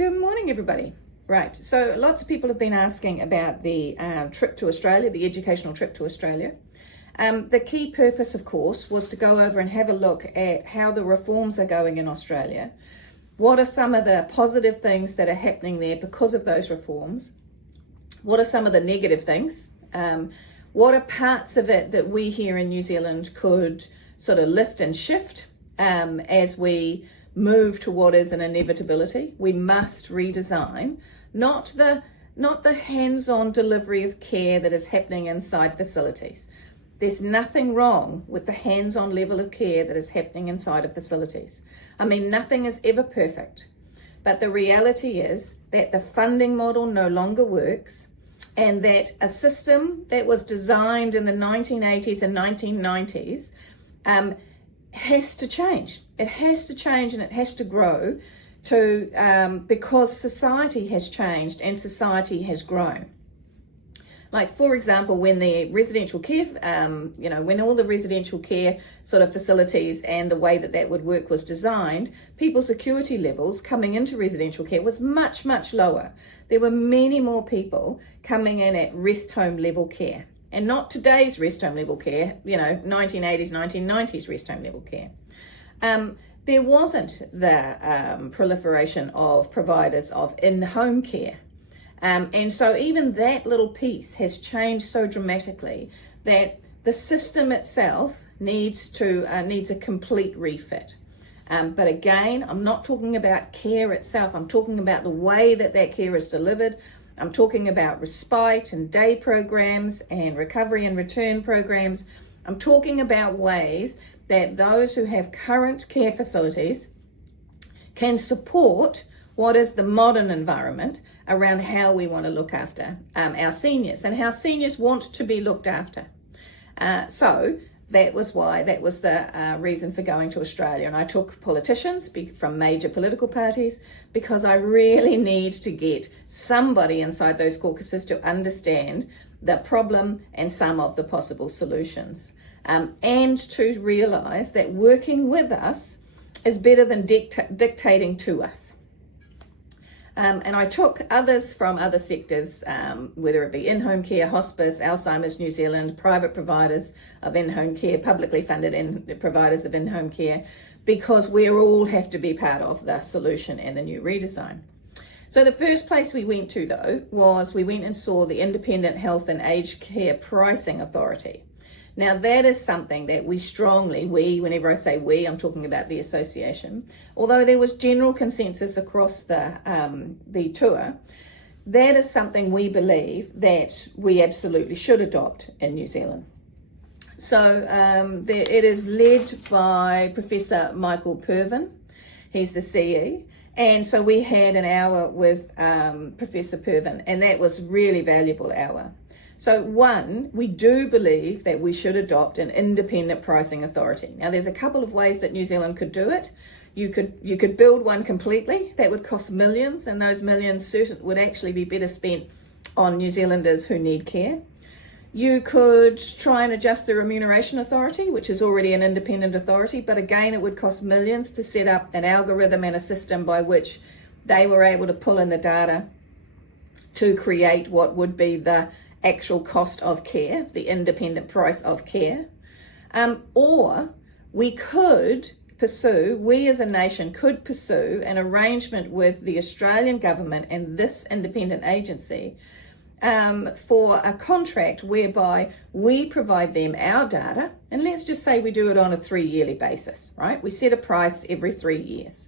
Good morning, everybody. Right, so lots of people have been asking about the trip to Australia, the educational trip to Australia. The key purpose, of course, was to go over and have a look at how the reforms are going in Australia. What are some of the positive things that are happening there because of those reforms? What are some of the negative things? What are parts of it that we here in New Zealand could sort of lift and shift as we move to what is an inevitability? We must redesign, not the hands-on delivery of care that is happening inside facilities. There's nothing wrong with the hands-on level of care that is happening inside of facilities. I mean, nothing is ever perfect, but the reality is that the funding model no longer works, and that a system that was designed in the 1980s and 1990s has to change. It has to change, and it has to grow because society has changed and society has grown. Like, for example, when the residential care, when all the residential care sort of facilities and the way that would work was designed, people's acuity levels coming into residential care was much, much lower. There were many more people coming in at rest home level care, and not today's rest home level care, 1980s, 1990s rest home level care. There wasn't the proliferation of providers of in-home care. And so even that little piece has changed so dramatically that the system itself needs a complete refit. But again, I'm not talking about care itself. I'm talking about the way that care is delivered. I'm talking about respite and day programs and recovery and return programs. I'm talking about ways that those who have current care facilities can support what is the modern environment around how we want to look after our seniors and how seniors want to be looked after. So that was the reason for going to Australia. And I took politicians from major political parties because I really need to get somebody inside those caucuses to understand the problem and some of the possible solutions. And to realise that working with us is better than dictating to us. And I took others from other sectors, whether it be in-home care, hospice, Alzheimer's New Zealand, private providers of in-home care, publicly funded providers of in-home care, because we all have to be part of the solution and the new redesign. So the first place we went to, though, was we went and saw the Independent Health and Aged Care Pricing Authority. Now, that is something that whenever I say we, I'm talking about the association, although there was general consensus across the tour, that is something we believe that we absolutely should adopt in New Zealand. So it is led by Professor Michael Purvin. He's the CE. And so we had an hour with Professor Purvin, and that was really valuable hour. So one, we do believe that we should adopt an independent pricing authority. Now, there's a couple of ways that New Zealand could do it. You could build one completely. That would cost millions, and those millions would actually be better spent on New Zealanders who need care. You could try and adjust the remuneration authority, which is already an independent authority, but again, it would cost millions to set up an algorithm and a system by which they were able to pull in the data to create what would be the actual cost of care, the independent price of care. Or we as a nation could pursue an arrangement with the Australian government and this independent agency for a contract whereby we provide them our data, and let's just say we do it on a 3-yearly basis, right? We set a price every 3 years.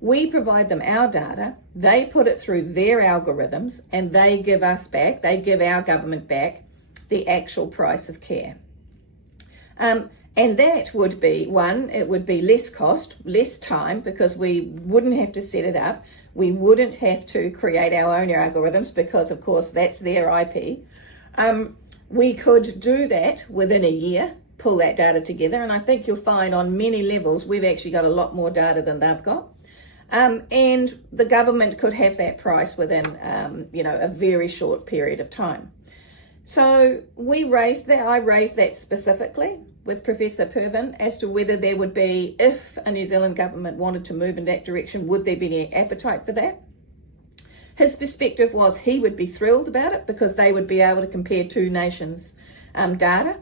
We provide them our data, they put it through their algorithms, and they give our government back the actual price of care. And that would be, it would be less cost, less time, because we wouldn't have to set it up. We wouldn't have to create our own algorithms because, of course, that's their IP. We could do that within a year, pull that data together, and I think you'll find on many levels we've actually got a lot more data than they've got. And the government could have that price within, a very short period of time. So I raised that specifically with Professor Purvin as to whether there would be, if a New Zealand government wanted to move in that direction, would there be any appetite for that? His perspective was he would be thrilled about it because they would be able to compare two nations' data.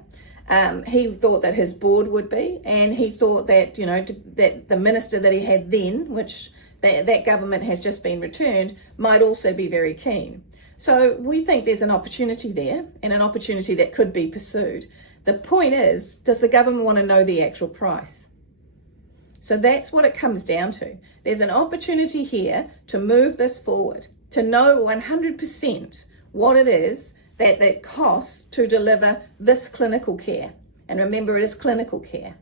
He thought that his board would be, and he thought that, you know, that the minister that he had then, which that government has just been returned, might also be very keen. So we think there's an opportunity there, and an opportunity that could be pursued. The point is, does the government want to know the actual price? So that's what it comes down to. There's an opportunity here to move this forward, to know 100% what it is that it costs to deliver this clinical care. And remember, it is clinical care.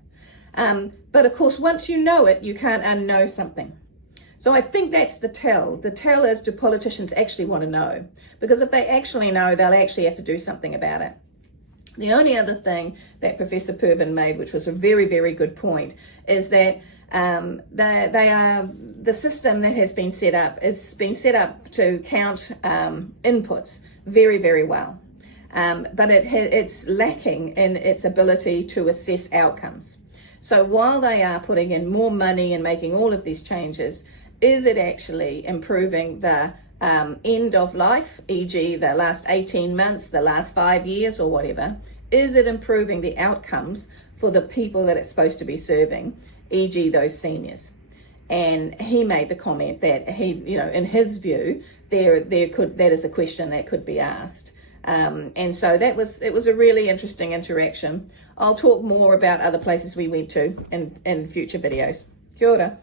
But of course, once you know it, you can't unknow something. So I think that's the tell. The tell is, do politicians actually want to know? Because if they actually know, they'll actually have to do something about it. The only other thing that Professor Purvin made, which was a very, very good point, is that the system that has been set up is being set up to count inputs very, very well. But it's lacking in its ability to assess outcomes. So while they are putting in more money and making all of these changes, is it actually improving the end of life, e.g. the last 18 months, the last 5 years or whatever? Is it improving the outcomes for the people that it's supposed to be serving, e.g. those seniors? And he made the comment that he, you know, in his view, that is a question that could be asked. And so it was a really interesting interaction. I'll talk more about other places we went to in future videos. Kia ora.